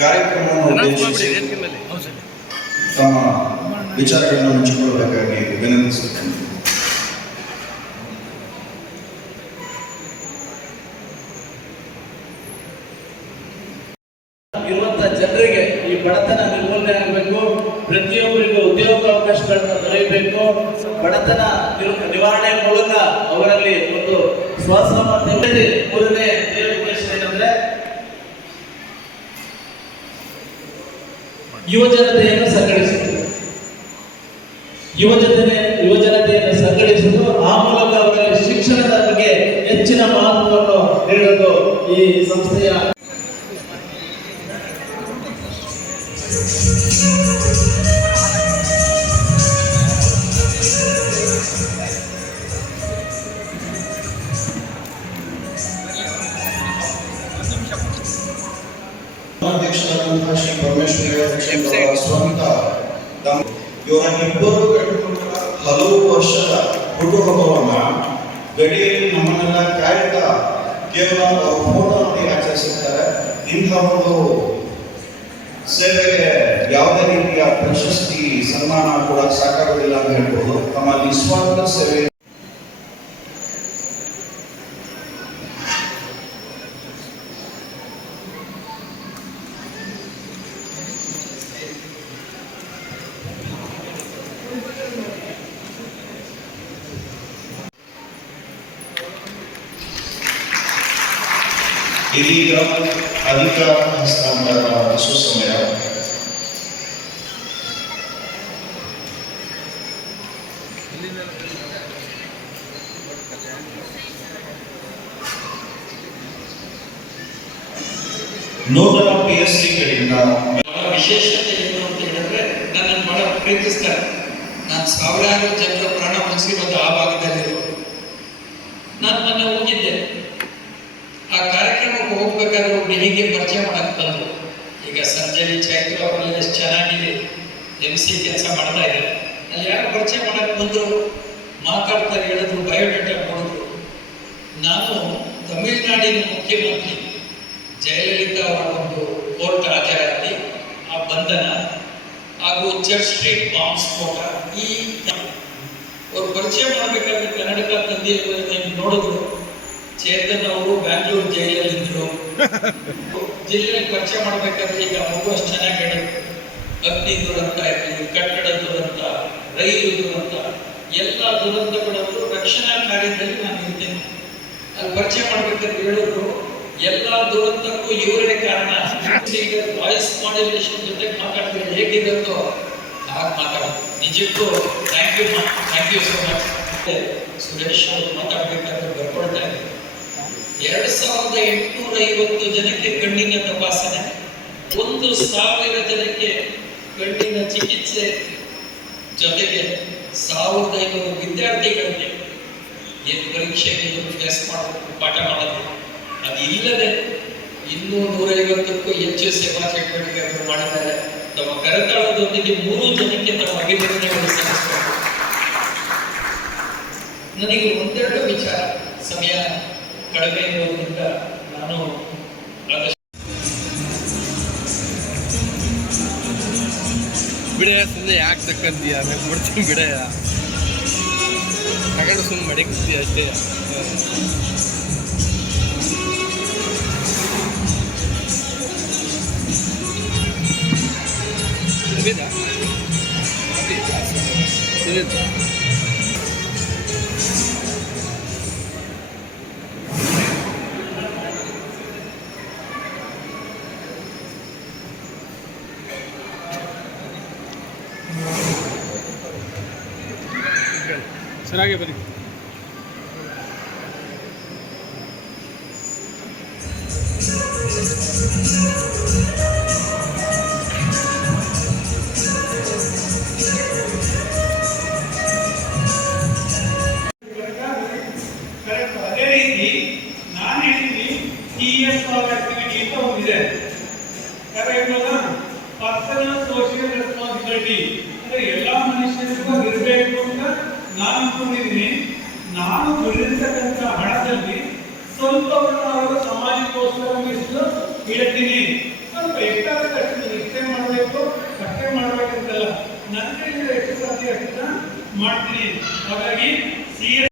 ಕಾರ್ಯಕ್ರಮವನ್ನು ಉದ್ದೇಶಿಸಿ ತಮ್ಮ ವಿಚಾರಗಳನ್ನು ಹಂಚಿಕೊಳ್ಳಬೇಕಾಗಿ ವಿನಂತಿಸುತ್ತೇನೆ. ಇರುವಂತ ಜನರಿಗೆ ಈ ಬಡತನ ನಿರ್ಮೂಲನೆ ಆಗಬೇಕು. ಪ್ರತಿಯೊಬ್ಬರಿಗೂ ಉದ್ಯೋಗಾವಕಾಶಗಳನ್ನು ದೊರೆಯಬೇಕು. ಬಡತನ ನಿವಾರಣೆ ಮೂಲಕ ಅವರಲ್ಲಿ ಒಂದು ಸ್ವಸಮರ್ಥನೆ ಮೂರನೇ ಯುವ ಜನತೆಯನ್ನು ಸಂಘಟಿಸುವುದು ಯುವ ಜನತೆ ಯುವ ಜನತೆಯನ್ನು ಸಂಘಟಿಸುವುದು ಆ ಮೂಲಕ ಅವರ ಶಿಕ್ಷಣದ ಬಗ್ಗೆ ಹೆಚ್ಚಿನ ಮಹತ್ವವನ್ನು ನೀಡಲು ಈ ಸಂಸ್ಥೆಯ ಅಧ್ಯಕ್ಷರಾದಂತಹ ಶ್ರೀ ಪರಮೇಶ್ವರ ಸ್ವಂತ ತಮ್ಮ- ಇವರ ಇಬ್ಬರು ಗಂಡುಮಕ್ಕಳ ಹಲವು ವರ್ಷದ ಹುಟ್ಟುಹಬ್ಬವನ್ನ ಗಡಿಯಲ್ಲಿ ನಮ್ಮನ್ನೆಲ್ಲ ಕಾಯ್ತಾ ಕೇವಲ ಅವರು ಫೋಟೋ ನೋಡಿ ಆಚರಿಸುತ್ತಾರೆ. ಇಂಥ ಒಂದು ಸೇವೆಗೆ ಯಾವುದೇ ರೀತಿಯ ಪ್ರಶಸ್ತಿ, ಸನ್ಮಾನ ಕೂಡ ಸಾಕಾಗುವುದಿಲ್ಲ ಅಂತ ಹೇಳ್ಬೋದು. ತಮ್ಮ ನಿಸ್ವಾರ್ಥ ಸೇವೆ ಇದೀಗ ಅಧಿಕಾರ ಹಸ್ತಾಂತರ ಸುಸಮಯ ನೂತನ ಪಿ ಎಸ್ ಸಿಗಳಿಂದ ಬಹಳ ವಿಶೇಷತೆ ಏನು ಅಂತ ಹೇಳಿದ್ರೆ, ನನ್ನನ್ನು ಬಹಳ ಪ್ರೀತಿಸ್ತಾರೆ. ನಾನು ಸಾವಿರಾರು ಜನರ ಪ್ರಾಣ ಉಳಿಸಿರೋದು ಆ ಭಾಗದಲ್ಲಿ ನಾನು ಮೊನ್ನೆ ಹೋಗಿದ್ದೆ. ಆ ಕಾರ್ಯಕ್ರಮಕ್ಕೆ ಹೋಗ್ಬೇಕಾದ್ರೆ ಹೀಗೆ ಪರಿಚಯ ಮಾಡಕ್ ಬಂದ್ರು. ಈಗ ಸಂಜೆ ಚೈತ್ರ ಅವರೆಲ್ಲ ಎಷ್ಟು ಚೆನ್ನಾಗಿ ಎಂ ಸಿ ಕೆಲಸ ಮಾಡ್ತಾ ಇದ್ದಾರೆ. ಅಲ್ಲಿ ಯಾರು ಪರಿಚಯ ಮಾಡಕ್ ಬಂದ್ರು? ಮಾತಾಡ್ತಾರೆ, ಹೇಳಿದ್ರು ಬಯೋಡೇಟಾ ಕೊಡಿದ್ರು. ನಾನು ತಮಿಳುನಾಡಿನ ಮುಖ್ಯಮಂತ್ರಿ ಜಯಲಲಿತಾ ಅವರ ಒಂದು ಕೋರ್ಟ್ ಹಾಜರಾತಿ ಆ ಬಂಧನ ಹಾಗೂ ಚರ್ಚ್ ಸ್ಟ್ರೀಟ್ ಬಾಂಬ್ ಸ್ಫೋಟ ಈ ಅವ್ರು ಪರಿಚಯ ಮಾಡಬೇಕಾದ್ರೆ ಕನ್ನಡಕ ತಂದೆ ನೋಡಿದ್ರು ಚೇತನ್ ಅವರು ಬ್ಯಾಂಗ್ಳೂರ್ ಜೈಲಲ್ಲಿ ಇದ್ರು. ಜಿಲ್ಲೆ ಪರಿಚಯ ಮಾಡಬೇಕಾದ್ರೆ ಈಗ ಮಗು ಚೆನ್ನಾಗಿ ಅಗ್ನಿ ದುರಂತ ಇರಲಿ ಕಟ್ಟಡ ದುರಂತ, ರೈಲು ದುರಂತ, ಎಲ್ಲ ದುರಂತಗಳಲ್ಲೂ ರಕ್ಷಣಾ ಕಾರ್ಯದಲ್ಲಿ ನಾನು ಇರ್ತೇನೆ ಅಲ್ಲಿ ಪರಿಚಯ ಮಾಡ್ಬೇಕಾದ್ರೆ ಹೇಳಿದ್ರು ಎಲ್ಲ ದುರಂತಕ್ಕೂ ಇವರೇ ಕಾರಣ. ಈಗ ವಾಯ್ಸ್ ಮಾಡ್ಯುಲೇಷನ್ ಜೊತೆ ಮಾತಾಡ್ತಾರೆ ಹೇಗಿರುತ್ತೋ ಹಾಗೆ ಮಾತಾಡೋದು. ನಿಜಕ್ಕೂ thank you thank you so much Suresh ಅವರು ಮಾತಾಡ್ಬೇಕಾದ್ರೆ ಬರ್ಕೊಳ್ತಾ ಇದ್ದಾರೆ ಎರಡು ಸಾವಿರದ ಎಂಟುನೂರ ಐವತ್ತು ಜನಕ್ಕೆ ಕಣ್ಣಿನ ತಪಾಸಣೆ, ಒಂದು ಸಾವಿರ ಜನಕ್ಕೆ ಕಣ್ಣಿನ ಚಿಕಿತ್ಸೆ ಜೊತೆಗೆ ಸಾವಿರದ ಐನೂರು ವಿದ್ಯಾರ್ಥಿಗಳಿಗೆ ಏನು ಪರೀಕ್ಷೆಗೆ ಟೆಸ್ಟ್ ಮಾಡಬೇಕು, ಪಾಠ ಮಾಡೋದು ಅದು ಇಲ್ಲದೆ ಇನ್ನೂ ನೂರೈವತ್ತಕ್ಕೂ ಹೆಚ್ಚು ಸೇವಾ ಚಟುವಟಿಕೆಗಳು ಮಾಡಿದ್ದಾರೆ. ತಮ್ಮ ಕರತಾಳದೊಂದಿಗೆ ಮೂರು ಜನಕ್ಕೆ ತಮ್ಮ ಅಭಿನಂದನೆಗಳು ಸಲ್ಲಿಸಬೇಕು. ನನಗೆ ಒಂದೆರಡು ವಿಚಾರ. ಸಮಯ ಕಡಿಮೆ ಇರೋದ್ರಿಂದ ನಾನು ಬಿಡ ಸುಮ್ಮನೆ ಯಾಕೆ ತಕ್ಕಂತೀಯ ಕೊಡ್ತೀನಿ ಬಿಡ ತಗೊಂಡು ಸುಮ್ಮನೆ ಮಡಗ್ತೀಯ ಅಷ್ಟೇ. ಸುನಿತಾ ಚೆನ್ನಾಗಿ ಕರೆಕ್ಟ್ ಅದೇ ರೀತಿ ನಾನು ಹೇಳಿದ್ದೀನಿ ಟಿ ಎಸ್ ಆರ್ ಆಕ್ಟಿವಿಟಿ ಅಂತ ಒಂದಿದೆ. ಪರ್ಸನಲ್ ಸೋಷಿಯಲ್ ರೆಸ್ಪಾನ್ಸಿಬಿಲಿಟಿ ಅಂದ್ರೆ ಎಲ್ಲ ಮನುಷ್ಯರಿಗೂ ಅದು ಇರಬೇಕು ಅಂತ ನಾನು ಅನ್ಕೊಂಡಿದ್ದೀನಿ, ನಾನು ದುಡಿದಿರ್ತಕ್ಕಂಥ ಹಣದಲ್ಲಿ ಸ್ವಲ್ಪವನ್ನು ಅವರು ಸಮಾಜಕ್ಕೋಸ್ಕರ ಮೀಸಲು ಇಡ್ತೀನಿ ಸ್ವಲ್ಪ ಎಷ್ಟಾದ ಕಷ್ಟ ಇಷ್ಟೇ ಮಾಡಬೇಕು ಅಷ್ಟೇ ಮಾಡಬೇಕಂತಲ್ಲ. ನನ್ನ ಕೈಯಿಂದ ಎಷ್ಟು ಸಾಧ್ಯ ಅಷ್ಟನ್ನ ಮಾಡ್ತೀನಿ. ಹಾಗಾಗಿ ಸಿ